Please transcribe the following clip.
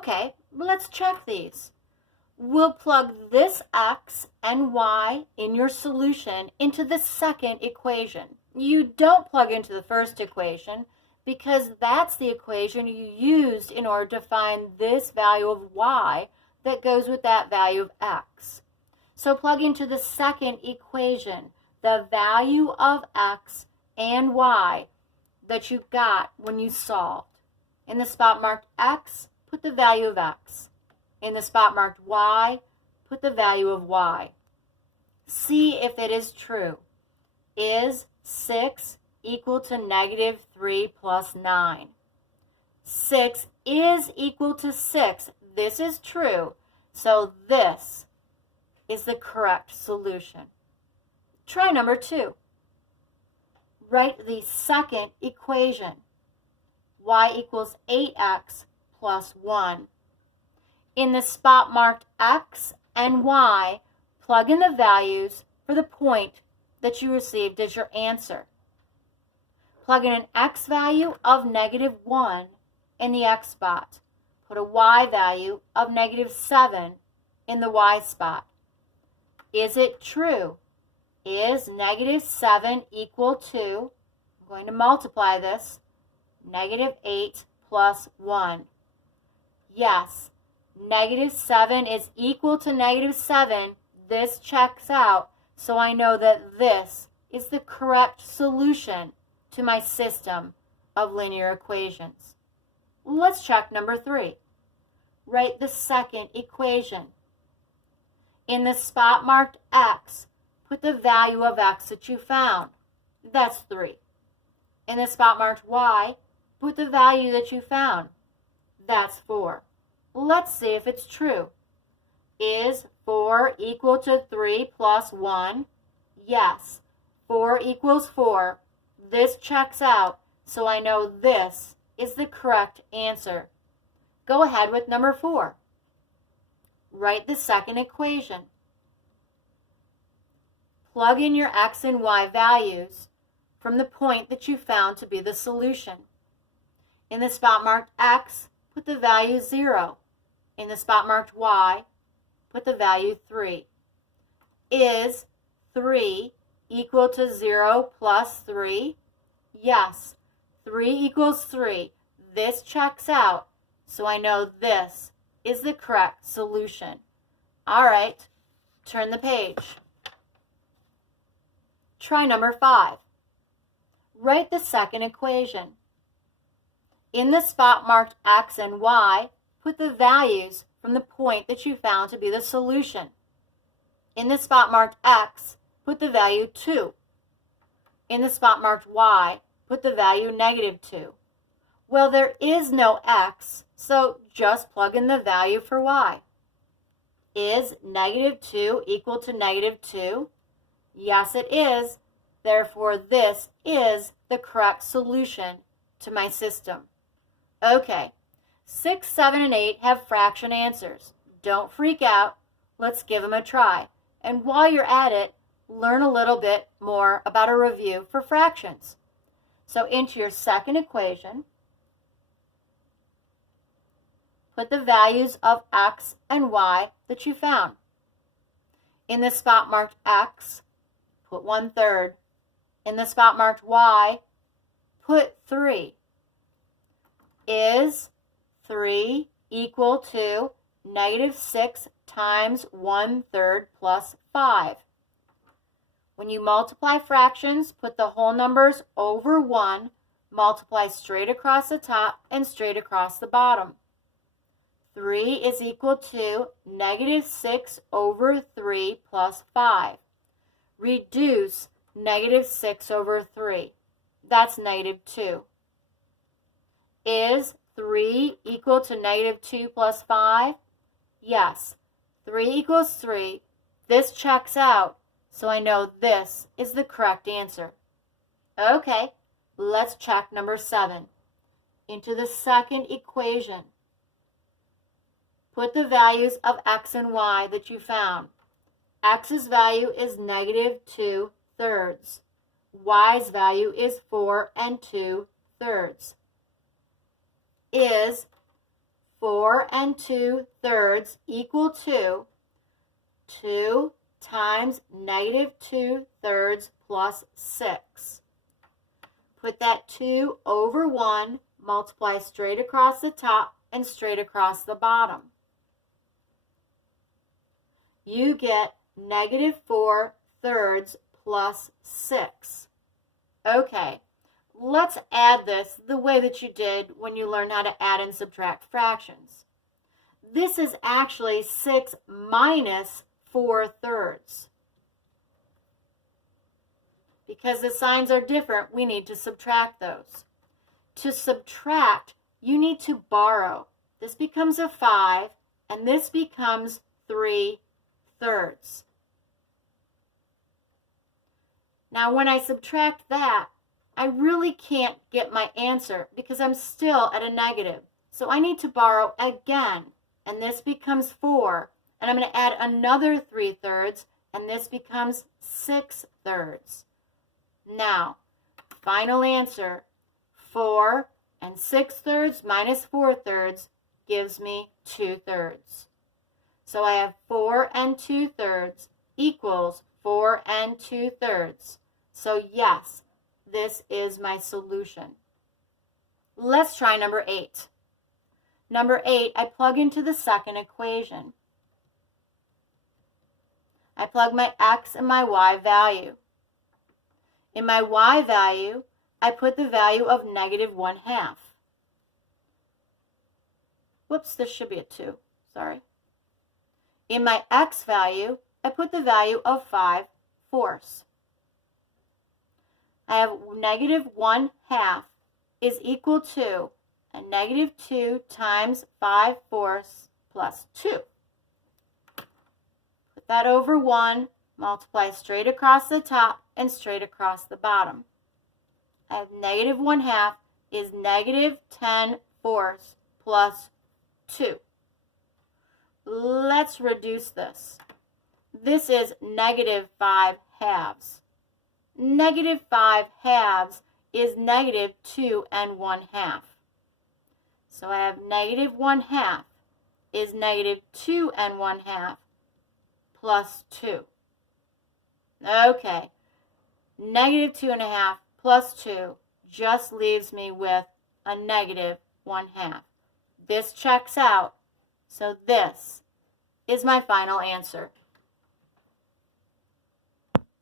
Okay, let's check these. We'll plug this x and y in your solution into the second equation. You don't plug into the first equation because that's the equation you used in order to find this value of y that goes with that value of x. So plug into the second equation the value of x and y that you got when you solved. In the spot marked x, put the value of x. In the spot marked y, put the value of y. See if it is true. Is 6 equal to negative 3 plus 9? 6 is equal to 6. This is true. So this is the correct solution. Try number 2. Write the second equation. Y equals 8x plus 1. In the spot marked x and y, plug in the values for the point that you received as your answer. Plug in an x value of negative 1 in the x spot. Put a y value of negative 7 in the y spot. Is it true? Is negative 7 equal to, I'm going to multiply this, negative 8 plus 1? Yes, negative 7 is equal to negative 7. This checks out, so I know that this is the correct solution to my system of linear equations. Let's check number 3. Write the second equation. In the spot marked x, put the value of x that you found. That's 3. In the spot marked y, put the value that you found. That's 4. Let's see if it's true. Is 4 equal to 3 plus 1? Yes. 4 equals 4. This checks out, so I know this is the correct answer. Go ahead with number 4. Write the second equation. Plug in your x and y values from the point that you found to be the solution. In the spot marked x, put the value 0. In the spot marked y, put the value 3. Is 3 equal to 0 plus 3? Yes, 3 equals 3. This checks out, so I know this is the correct solution. All right, turn the page. Try number 5. Write the second equation. In the spot marked x and y, put the values from the point that you found to be the solution. In the spot marked x, put the value 2. In the spot marked y, put the value negative 2. Well, there is no x, so just plug in the value for y. Is negative 2 equal to negative 2? Yes, it is. Therefore, this is the correct solution to my system. Okay, 6, 7, and 8 have fraction answers. Don't freak out. Let's give them a try. And while you're at it, learn a little bit more about a review for fractions. So into your second equation, put the values of x and y that you found. In the spot marked x, put 1/3. In the spot marked y, put 3. Is 3 equal to negative 6 times 1/3 plus 5? When you multiply fractions, put the whole numbers over 1, multiply straight across the top and straight across the bottom. 3 is equal to negative 6 over 3 plus 5. Reduce negative 6 over 3. That's negative 2. Is 3 equal to negative 2 plus 5? Yes. 3 equals 3. This checks out, so I know this is the correct answer. Okay, let's check number 7. Into the second equation, put the values of x and y that you found. X's value is negative 2/3. Y's value is 4 2/3. Is 4 2/3 equal to 2 times negative 2/3 plus 6. Put that 2 over 1, multiply straight across the top and straight across the bottom. You get negative 4/3 plus 6. Okay, let's add this the way that you did when you learned how to add and subtract fractions. This is actually 6 minus 4/3. Because the signs are different, we need to subtract those. To subtract, you need to borrow. This becomes a 5, and this becomes 3/3. Now, when I subtract that, I really can't get my answer because I'm still at a negative. So I need to borrow again, and this becomes 4. And I'm going to add another 3/3, and this becomes 6/3. Now, final answer, 4 6/3 minus 4/3 gives me 2/3. So I have 4 2/3 equals 4 2/3. So yes, this is my solution. Let's try number 8. Number 8, I plug into the second equation. I plug my x and my y value. In my y value, I put the value of negative 1/2. Whoops, this should be a 2. Sorry. In my x value, I put the value of 5/4. I have negative 1/2 is equal to a negative 2 times 5/4 plus 2. Put that over 1, multiply straight across the top and straight across the bottom. I have negative 1/2 is negative 10/4 plus 2. Let's reduce this. This is negative 5/2. Negative 5/2 is negative 2 1/2. So I have negative 1/2 is negative 2 1/2 plus 2. Okay, negative 2 1/2 plus 2 just leaves me with a negative 1/2. This checks out, so this is my final answer.